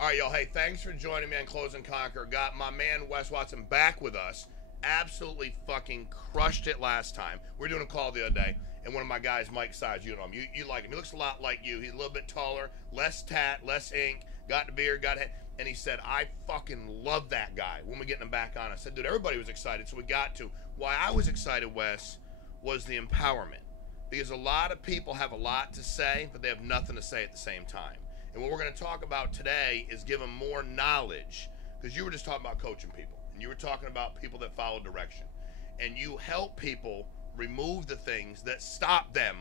All right, y'all. Hey, thanks for joining me on Close and Conquer. Got my man Wes Watson back with us. Absolutely fucking crushed it last time. We were doing a call the other day, and one of my guys, Mike Sides, you know him. You like him. He looks a lot like you. He's a little bit taller, less tat, less ink, got the beard, got head. And he said, I fucking love that guy when we get him back on. I said, dude, everybody was excited, so we got to. Why I was excited, Wes, was the empowerment. Because a lot of people have a lot to say, but they have nothing to say at the same time. And what we're going to talk about today is give them more knowledge, because you were just talking about coaching people, and you were talking about people that follow direction, and you help people remove the things that stop them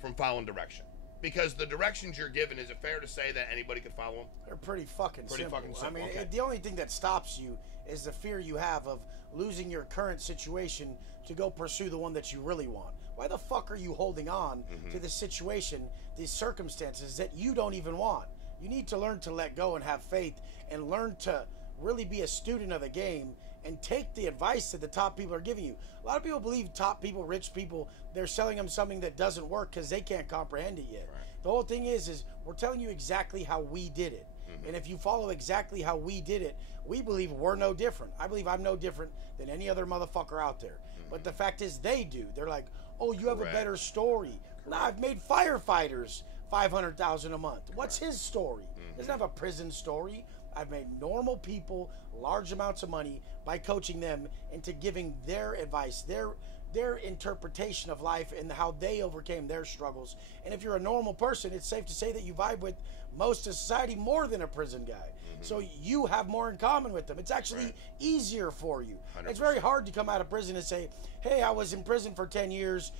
from following direction. Because the directions you're given, is it fair to say that anybody could follow them? They're pretty fucking simple. I mean, okay. The only thing that stops you is the fear you have of losing your current situation to go pursue the one that you really want. Why the fuck are you holding on to this situation, these circumstances that you don't even want? You need to learn to let go and have faith and learn to really be a student of the game and take the advice that the top people are giving you. A lot of people believe top people, rich people, they're selling them something that doesn't work because they can't comprehend it yet. Right. The whole thing is we're telling you exactly how we did it. And if you follow exactly how we did it, we believe we're no different. I believe I'm no different than any other motherfucker out there. But the fact is they do. They're like, oh, you have a better story. Nah, I've made firefighters $500,000 a month. What's his story? Doesn't have a prison story. I've made normal people large amounts of money by coaching them into giving their advice, their interpretation of life and how they overcame their struggles. And if you're a normal person, it's safe to say that you vibe with most of society more than a prison guy. So you have more in common with them. It's actually easier for you. 100%. It's very hard to come out of prison and say, hey, I was in prison for 10 years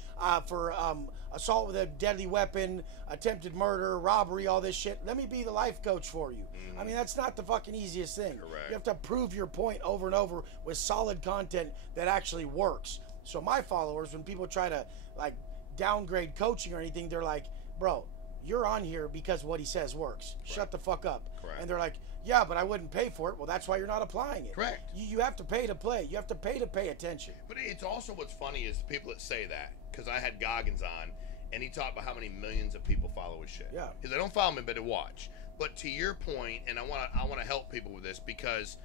for assault with a deadly weapon, attempted murder, robbery, all this shit. Let me be the life coach for you. I mean, that's not the fucking easiest thing. Correct. You have to prove your point over and over with solid content that actually works. So my followers, when people try to like downgrade coaching or anything, they're like, bro, you're on here because what he says works. Shut the fuck up. Correct. And they're like, yeah, but I wouldn't pay for it. Well, that's why you're not applying it. Correct. You have to pay to play. You have to pay attention. But it's also what's funny is the people that say that, because I had Goggins on, and he talked about how many millions of people follow his shit. Yeah. Because they don't follow me, but they watch. But to your point, and I want to help people with this, because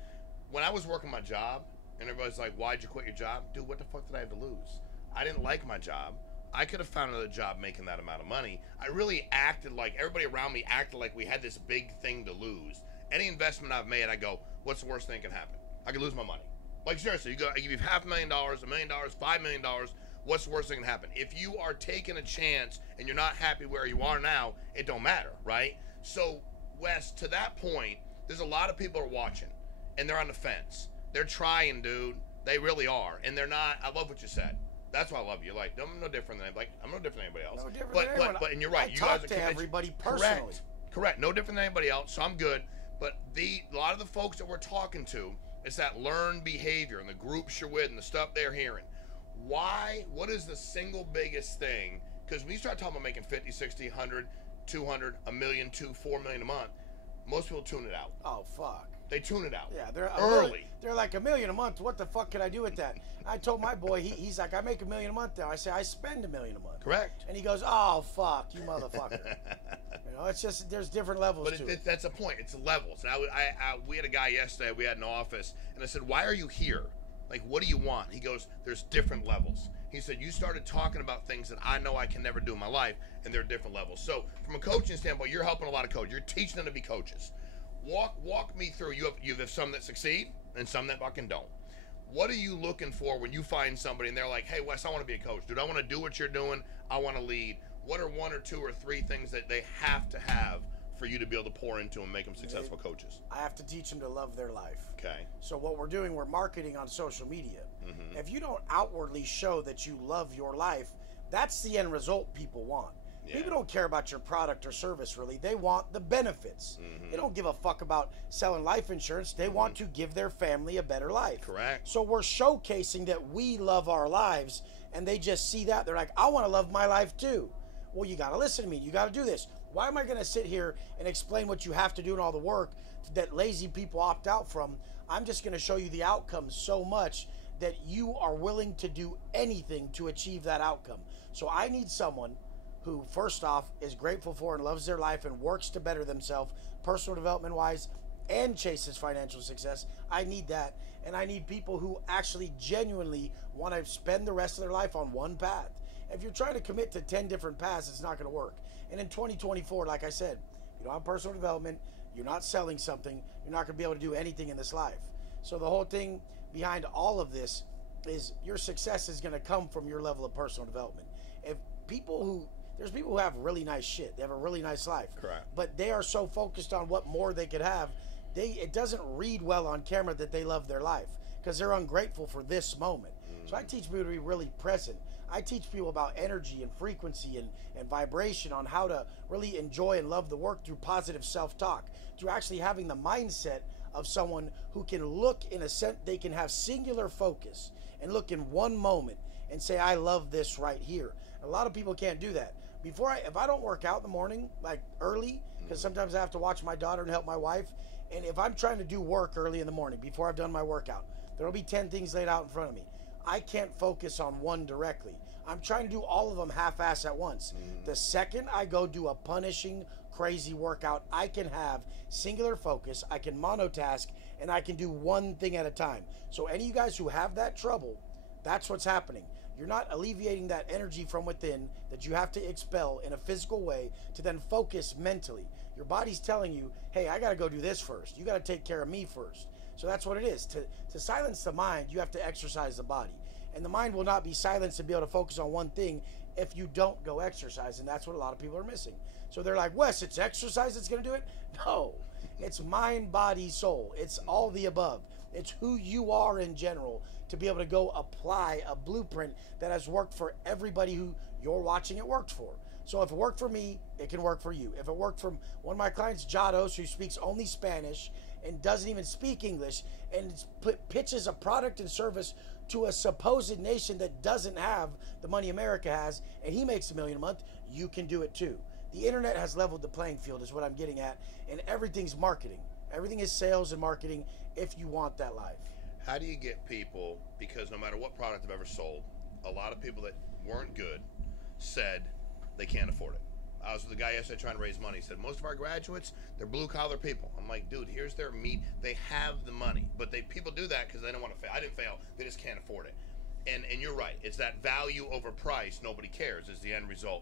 when I was working my job, and everybody's like, why'd you quit your job? Dude, what the fuck did I have to lose? I didn't like my job. I could have found another job making that amount of money. I really acted like, everybody around me acted like we had this big thing to lose. Any investment I've made, I go, what's the worst thing that can happen? I could lose my money. Like, seriously, I give you $500,000, $1 million, $5 million, what's the worst thing that can happen? If you are taking a chance and you're not happy where you are now, it don't matter, right? So, Wes, to that point, there's a lot of people are watching, and they're on the fence. They're trying, dude. They really are. And they're not, I love what you said. That's why I love you. Like, I'm no different than I'm no different than anybody else. No different than anyone. But and you're right. I you talk guys are to everybody personally. Correct. No different than anybody else. So I'm good. But a lot of the folks that we're talking to, it's that learned behavior and the groups you're with and the stuff they're hearing. Why? What is the single biggest thing? Because when you start talking about making 50, 60, 100, 200, a million, 2, 4 million a month, most people tune it out. Oh, fuck. They tune it out. Yeah, they're early. They're like, $1 million a month. What the fuck can I do with that? I told my boy, he's like, I make $1 million a month now. I say, I spend $1 million a month. Correct. And he goes, oh, fuck, you motherfucker. You know, it's just, there's different levels to it. That's a point. It's levels. And we had a guy yesterday, we had an office, and I said, why are you here? Like, what do you want? He goes, there's different levels. He said, you started talking about things that I know I can never do in my life, and there are different levels. So from a coaching standpoint, you're helping a lot of coaches. You're teaching them to be coaches. Walk me through. You have some that succeed and some that fucking don't. What are you looking for when you find somebody and they're like, hey, Wes, I want to be a coach. Dude, I want to do what you're doing. I want to lead. What are 1 or 2 or 3 things that they have to have for you to be able to pour into and make them successful coaches? I have to teach them to love their life. Okay. So what we're doing, we're marketing on social media. If you don't outwardly show that you love your life, that's the end result people want. Yeah. People don't care about your product or service, really. They want the benefits. They don't give a fuck about selling life insurance. They want to give their family a better life. Correct. So we're showcasing that we love our lives, and they just see that. They're like, I want to love my life too. Well, you got to listen to me. You got to do this. Why am I going to sit here and explain what you have to do and all the work that lazy people opt out from? I'm just going to show you the outcome so much that you are willing to do anything to achieve that outcome. So I need someone who, first off, is grateful for and loves their life and works to better themselves, personal development wise and chases financial success. I need that. And I need people who actually genuinely want to spend the rest of their life on one path. If you're trying to commit to 10 different paths, it's not going to work. And in 2024, like I said, you don't have personal development, you're not selling something, you're not going to be able to do anything in this life. So the whole thing behind all of this is your success is going to come from your level of personal development. There's people who have really nice shit. They have a really nice life. Correct. But they are so focused on what more they could have, it doesn't read well on camera that they love their life because they're ungrateful for this moment. So I teach people to be really present. I teach people about energy and frequency and vibration, on how to really enjoy and love the work through positive self-talk, through actually having the mindset of someone who can look in a sense, they can have singular focus and look in one moment and say, I love this right here. A lot of people can't do that. If I don't work out in the morning, like early, because sometimes I have to watch my daughter and help my wife, and if I'm trying to do work early in the morning before I've done my workout, there'll be 10 things laid out in front of me. I can't focus on one directly. I'm trying to do all of them half-ass at once. The second I go do a punishing, crazy workout, I can have singular focus, I can monotask, and I can do one thing at a time. So any of you guys who have that trouble, that's what's happening. You're not alleviating that energy from within that you have to expel in a physical way to then focus mentally. Your body's telling you, hey, I got to go do this first. You got to take care of me first. So that's what it is. To silence the mind, you have to exercise the body. And the mind will not be silenced to be able to focus on one thing if you don't go exercise. And that's what a lot of people are missing. So they're like, Wes, it's exercise that's going to do it? No. It's mind, body, soul. It's all the above. It's who you are in general to be able to go apply a blueprint that has worked for everybody who you're watching it worked for. So if it worked for me, it can work for you. If it worked for one of my clients, Jados, who speaks only Spanish and doesn't even speak English, and pitches a product and service to a supposed nation that doesn't have the money America has, and he makes $1 million a month, you can do it too. The internet has leveled the playing field is what I'm getting at, and everything's marketing. Everything is sales and marketing if you want that life. How do you get people, because no matter what product I've ever sold, a lot of people that weren't good said they can't afford it. I was with a guy yesterday trying to raise money. He said, most of our graduates, they're blue-collar people. I'm like, dude, here's their meat. They have the money. But people do that because they don't want to fail. I didn't fail. They just can't afford it. And you're right. It's that value over price. Nobody cares is the end result.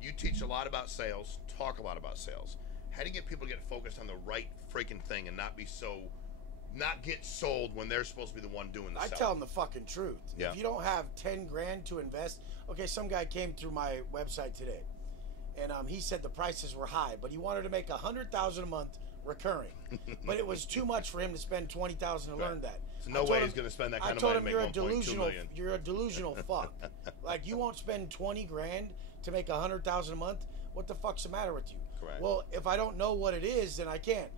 You teach a lot about sales, talk a lot about sales. How do you get people to get focused on the right freaking thing and not get sold when they're supposed to be the one doing the selling? I tell them the fucking truth. Yeah. If you don't have 10 grand to invest, okay, some guy came through my website today, and he said the prices were high, but he wanted to make $100,000 a month recurring. But it was too much for him to spend $20,000 to learn that. So no way he's going to spend that kind of money to make $1.2 million. You're a delusional fuck. Like, you won't spend 20 grand to make $100,000 a month? What the fuck's the matter with you? Correct. Well, if I don't know what it is, then I can't.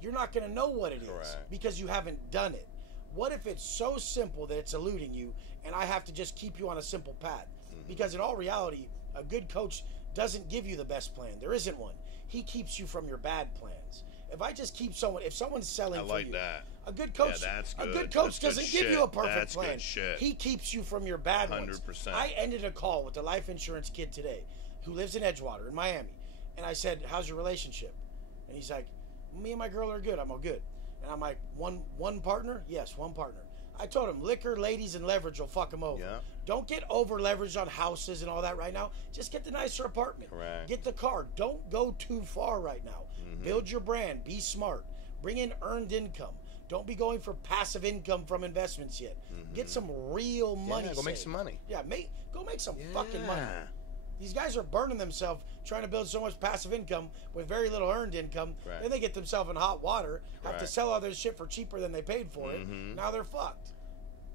You're not going to know what it is Correct. because you haven't done it. What if it's so simple that it's eluding you and I have to just keep you on a simple path? Because in all reality, a good coach doesn't give you the best plan. There isn't one. He keeps you from your bad plans. If someone's selling for you, that. A good coach, Yeah, that's good. A good coach That's doesn't good give you a perfect That's plan. Good shit. He keeps you from your bad ones. 100%. I ended a call with a life insurance kid today who lives in Edgewater in Miami. And I said, how's your relationship? And he's like, me and my girl are good. I'm all good. And I'm like, one partner? Yes, one partner. I told him, liquor, ladies, and leverage will fuck him over. Yeah. Don't get over leveraged on houses and all that right now. Just get the nicer apartment. Correct. Get the car. Don't go too far right now. Build your brand. Be smart. Bring in earned income. Don't be going for passive income from investments yet. Get some real money. Yeah, go make saved. some money. Yeah, go make some fucking money. These guys are burning themselves trying to build so much passive income with very little earned income. Right. Then they get themselves in hot water, have to Right. sell all their shit for cheaper than they paid for it. Now they're fucked.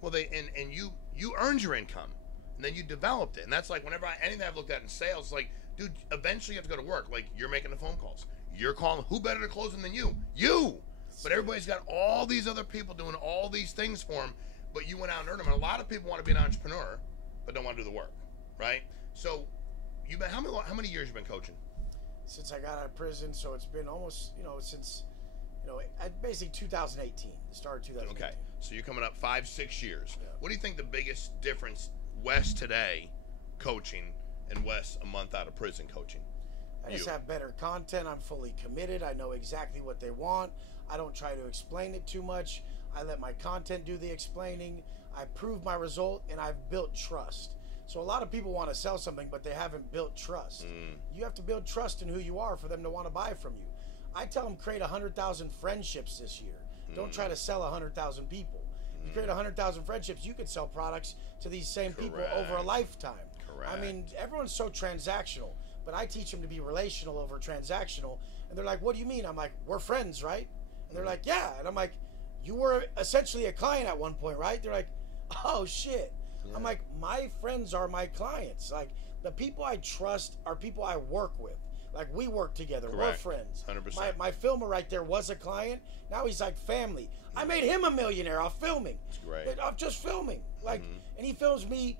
Well, you earned your income, and then you developed it, and that's like whenever anything I've looked at in sales, like, dude, eventually you have to go to work. Like, you're making the phone calls, you're calling. Who better to close them than you? You. But everybody's got all these other people doing all these things for them, but you went out and earned them. And a lot of people want to be an entrepreneur, but don't want to do the work, right? So, you've been how many years you been coaching? Since I got out of prison, so it's been almost since basically 2018, the start of 2018. Okay, so you're coming up 5-6 years. Yeah. What do you think the biggest difference Wes today coaching and Wes a month out of prison coaching? I just have better content. I'm fully committed. I know exactly what they want. I don't try to explain it too much. I let my content do the explaining. I prove my result, and I've built trust. So a lot of people want to sell something, but they haven't built trust. You have to build trust in who you are for them to want to buy from you. I tell them create 100,000 friendships this year. Don't try to sell 100,000 people. You create 100,000 friendships, you could sell products to these same people over a lifetime. I mean, everyone's so transactional, but I teach them to be relational over transactional. And they're like, what do you mean? I'm like, we're friends, right? And they're like, yeah. And I'm like, you were essentially a client at one point, right? They're like, oh, shit. I'm like, my friends are my clients. Like, the people I trust are people I work with. Like, we work together. We're friends. 100%. My filmer right there was a client. Now he's like family. I made him a millionaire off filming. That's great. Off just filming. Like, and he films me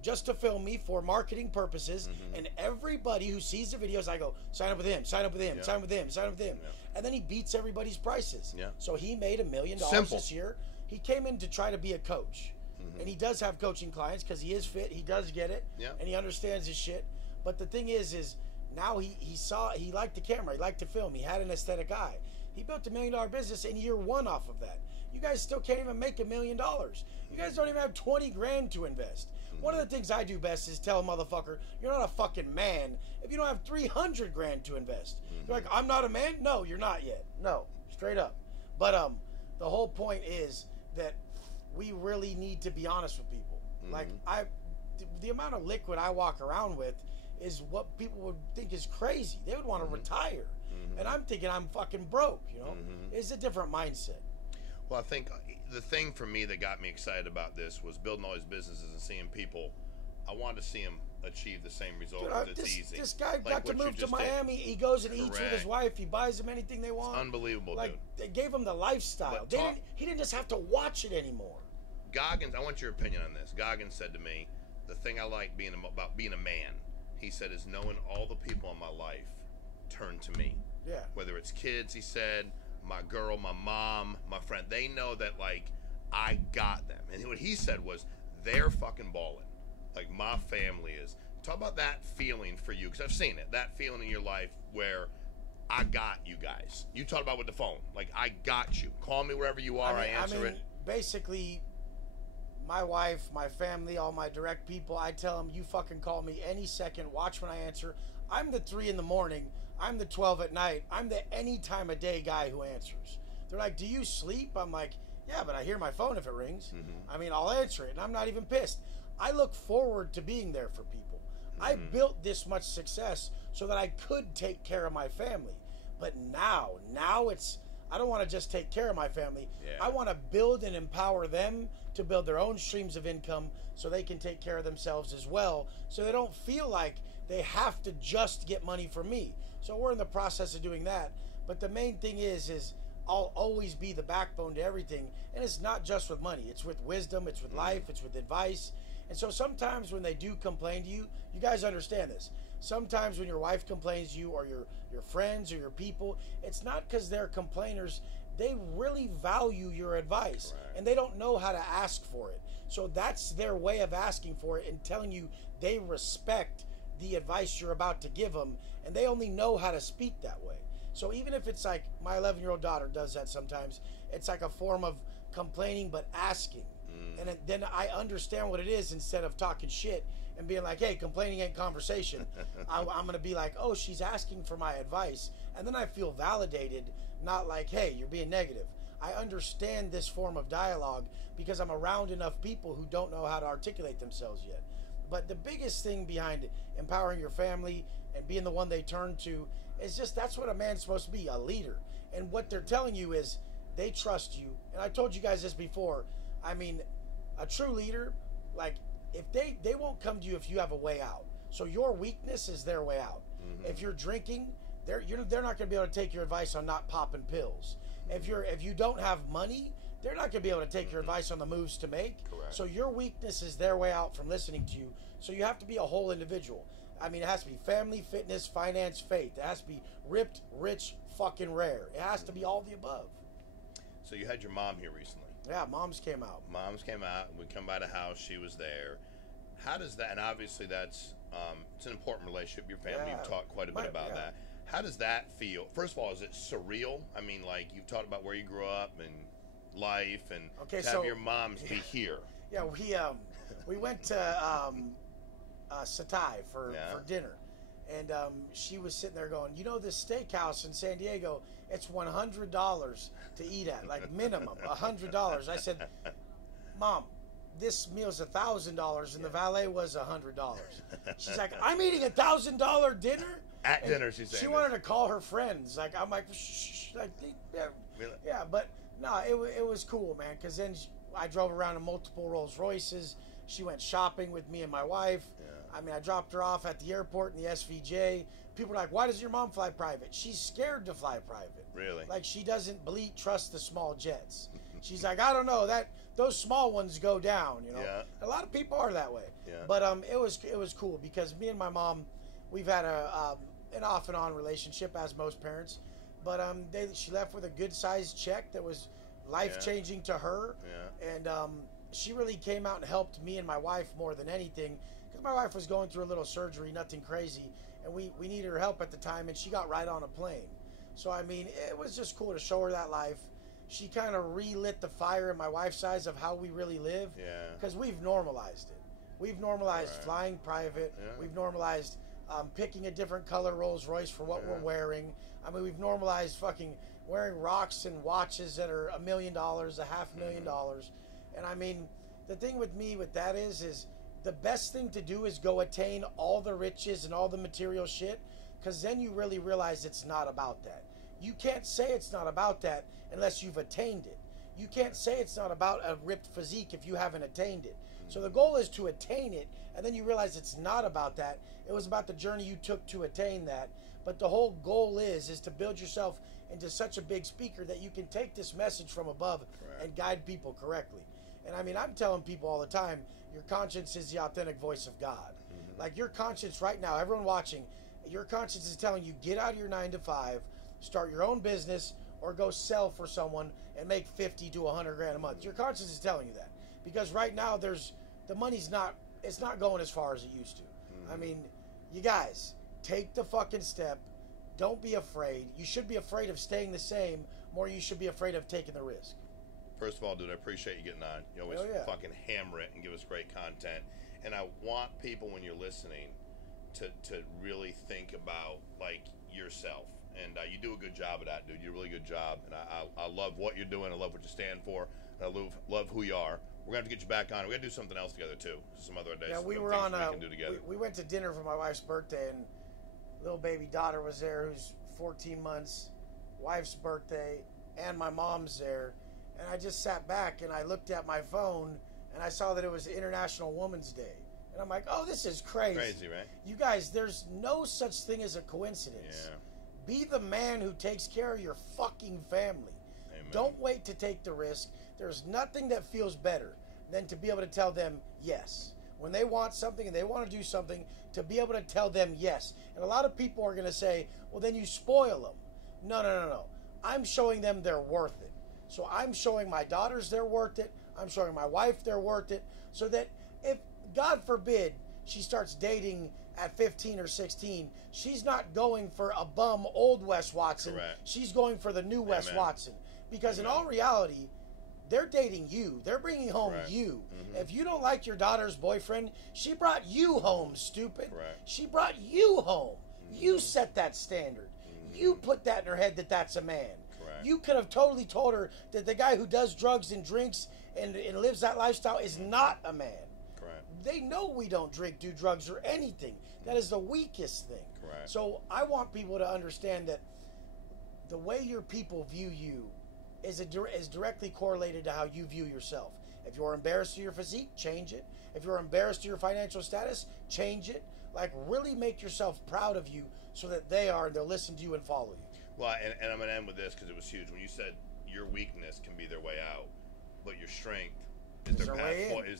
just to film me for marketing purposes. And everybody who sees the videos, I go, sign up with him, sign up with him, sign up with him, sign up with him. And then he beats everybody's prices. So he made $1 million this year. He came in to try to be a coach. And he does have coaching clients because he is fit. He does get it. And he understands his shit. But the thing is now he liked the camera. He liked to film. He had an aesthetic eye. He built $1 million business in year one off of that. You guys still can't even make $1 million. You guys don't even have 20 grand to invest. One of the things I do best is tell a motherfucker, you're not a fucking man if you don't have 300 grand to invest. You're like, I'm not a man? No, you're not yet. No, straight up. But the whole point is that we really need to be honest with people. Like, the amount of liquid I walk around with is what people would think is crazy. They would want to retire. And I'm thinking I'm fucking broke, you know? It's a different mindset. Well, I think the thing for me that got me excited about this was building all these businesses and seeing people. I wanted to see them achieve the same result. It's easy. This guy got to move to Miami. He goes and eats with his wife. He buys them anything they want. It's unbelievable, like, dude. They gave him the lifestyle. He didn't just have to watch it anymore. Goggins, I want your opinion on this. Goggins said to me, the thing I like about being a man, he said, is knowing all the people in my life turn to me. Yeah. Whether it's kids, he said, my girl, my mom, my friend, they know that, like, I got them. And what he said was, they're fucking balling. Like, my family is. Talk about that feeling for you, because I've seen it. That feeling in your life where I got you guys. You talked about with the phone. Like, I got you. Call me wherever you are. I answer it. Basically, my wife, my family, all my direct people, I tell them, you fucking call me any second. Watch when I answer. I'm the 3 in the morning. I'm the 12 at night. I'm the any time of day guy who answers. They're like, do you sleep? I'm like, yeah, but I hear my phone if it rings. I mean, I'll answer it, and I'm not even pissed. I look forward to being there for people. I built this much success so that I could take care of my family. But now it's, I don't want to just take care of my family. I want to build and empower them to build their own streams of income so they can take care of themselves as well, so they don't feel like they have to just get money from me. So we're in the process of doing that. But the main thing is I'll always be the backbone to everything. And it's not just with money. It's with wisdom. It's with life. It's with advice. And so sometimes when they do complain to you, you guys understand this. Sometimes when your wife complains to you, or your friends or your people, it's not because they're complainers. They really value your advice. And they don't know how to ask for it. So that's their way of asking for it and telling you they respect the advice you're about to give them, and they only know how to speak that way. So even if it's like my 11-year-old daughter does that sometimes, it's like a form of complaining but asking. And then I understand what it is instead of talking shit and being like, hey, complaining ain't conversation. I'm going to be like, oh, she's asking for my advice. And then I feel validated, not like, hey, you're being negative. I understand this form of dialogue because I'm around enough people who don't know how to articulate themselves yet. But the biggest thing behind empowering your family and being the one they turn to is just, that's what a man's supposed to be, a leader. And what they're telling you is they trust you. And I told you guys this before. I mean, a true leader, like, if they won't come to you if you have a way out. So your weakness is their way out. If you're drinking, they're not going to be able to take your advice on not popping pills. If you don't have money, they're not going to be able to take your advice on the moves to make. So your weakness is their way out from listening to you. So you have to be a whole individual. I mean, it has to be family, fitness, finance, faith. It has to be ripped, rich, fucking rare. It has to be all the above. So you had your mom here recently. Yeah, Mom's came out. Mom's came out. We come by the house. She was there. How does that, and obviously that's, it's an important relationship, your family, you've talked quite a bit about that. How does that feel? First of all, is it surreal? I mean, like, you've talked about where you grew up and life, and Okay, to have your moms be here. Yeah, we went to Satai for dinner, and she was sitting there going, you know, this steakhouse in San Diego, it's $100 to eat at, like minimum $100. I said, Mom, this meal's $1,000, and the valet was $100. She's like, I'm eating $1,000 dinner. At dinner, she's saying. She wanted to call her friends. Like, I'm like, shh, like, yeah, Really? yeah, but no, it was cool, man. Because then I drove around in multiple Rolls Royces. She went shopping with me and my wife. Yeah. I mean, I dropped her off at the airport in the SVJ. People were like, why does your mom fly private? She's scared to fly private. Really? Like, she doesn't trust the small jets. She's like, I don't know, those small ones go down, you know. Yeah. A lot of people are that way. Yeah. But it was cool because me and my mom, we've had an off and on relationship as most parents. But she left with a good sized check that was life changing to her. Yeah. And she really came out and helped me and my wife more than anything, because my wife was going through a little surgery, nothing crazy, and we needed her help at the time, and she got right on a plane. So I mean, it was just cool to show her that life. She kind of relit the fire in my wife's eyes of how we really live. Yeah. Because we've normalized it. We've normalized flying private. Yeah. We've normalized picking a different color Rolls Royce for what we're wearing. I mean, we've normalized fucking wearing rocks and watches that are $1 million, $500,000. And I mean, the thing with me with that is the best thing to do is go attain all the riches and all the material shit, because then you really realize it's not about that. You can't say it's not about that unless you've attained it. You can't say it's not about a ripped physique if you haven't attained it. So the goal is to attain it, and then you realize it's not about that. It was about the journey you took to attain that. But the whole goal is to build yourself into such a big speaker that you can take this message from above and guide people correctly. And I mean, I'm telling people all the time, your conscience is the authentic voice of God. Like, your conscience right now, everyone watching, your conscience is telling you, get out of your 9 to 5, start your own business, or go sell for someone and make 50 to 100 grand a month. Your conscience is telling you that, because right now the money's not going as far as it used to. I mean, you guys, take the fucking step. Don't be afraid. You should be afraid of staying the same more than you should be afraid of taking the risk. First of all, dude, I appreciate you getting on. You always fucking hammer it and give us great content. And I want people, when you're listening, to really think about, like, yourself. And you do a good job of that, dude. You do a really good job. And I love what you're doing. I love what you stand for. And I love who you are. We're going to have to get you back on. We're going to do something else together, too. Some other days. Yeah, we can do together. We went to dinner for my wife's birthday, and little baby daughter was there who's 14 months, wife's birthday, and my mom's there. And I just sat back, and I looked at my phone, and I saw that it was International Women's Day. And I'm like, oh, this is crazy. Crazy, right? You guys, there's no such thing as a coincidence. Yeah. Be the man who takes care of your fucking family. Amen. Don't wait to take the risk. There's nothing that feels better than to be able to tell them yes. When they want something and they want to do something, to be able to tell them yes. And a lot of people are going to say, well, then you spoil them. No. I'm showing them they're worth it. So I'm showing my daughters they're worth it. I'm showing my wife they're worth it. So that if, God forbid, she starts dating at 15 or 16, she's not going for a bum old Wes Watson. Correct. She's going for the new Wes Watson. Because in all reality, they're dating you. They're bringing home you. If you don't like your daughter's boyfriend, she brought you home, stupid. She brought you home. You set that standard. You put that in her head that that's a man. You could have totally told her that the guy who does drugs and drinks and lives that lifestyle is not a man. They know we don't drink, do drugs, or anything. That is the weakest thing. So I want people to understand that the way your people view you is directly correlated to how you view yourself. If you're embarrassed of your physique, change it. If you're embarrassed of your financial status, change it. Like, really make yourself proud of you so that they'll listen to you and follow you. Well, and I'm going to end with this because it was huge. When you said your weakness can be their way out, but your strength is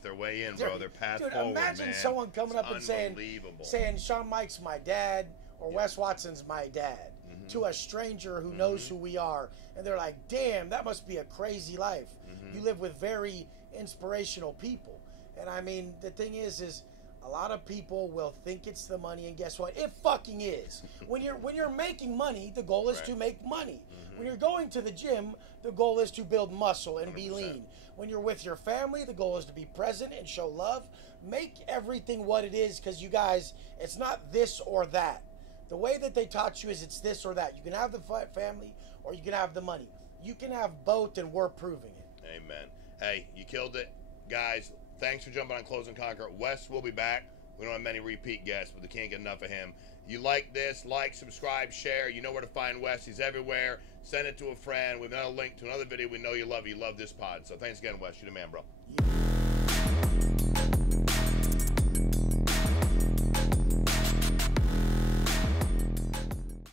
their way in, bro. Their path forward, imagine someone coming up and saying, Sean Mike's my dad, or Wes Watson's my dad, to a stranger who knows who we are. And they're like, damn, that must be a crazy life. You live with very inspirational people. And I mean, the thing is A lot of people will think it's the money, and guess what? It fucking is. When you're making money, the goal is to make money. When you're going to the gym, the goal is to build muscle and be 100%. lean. When you're with your family, the goal is to be present and show love. Make everything what it is, because you guys, it's not this or that. The way that they taught you is it's this or that. You can have the family or you can have the money. You can have both, and we're proving it. Amen. Hey, you killed it. Guys, thanks for jumping on Close and Conquer. Wes will be back. We don't have many repeat guests, but they can't get enough of him. You like this, like, subscribe, share. You know where to find Wes. He's everywhere. Send it to a friend. We've got a link to another video. We know you love this pod. So thanks again, Wes. You're the man, bro. Yeah.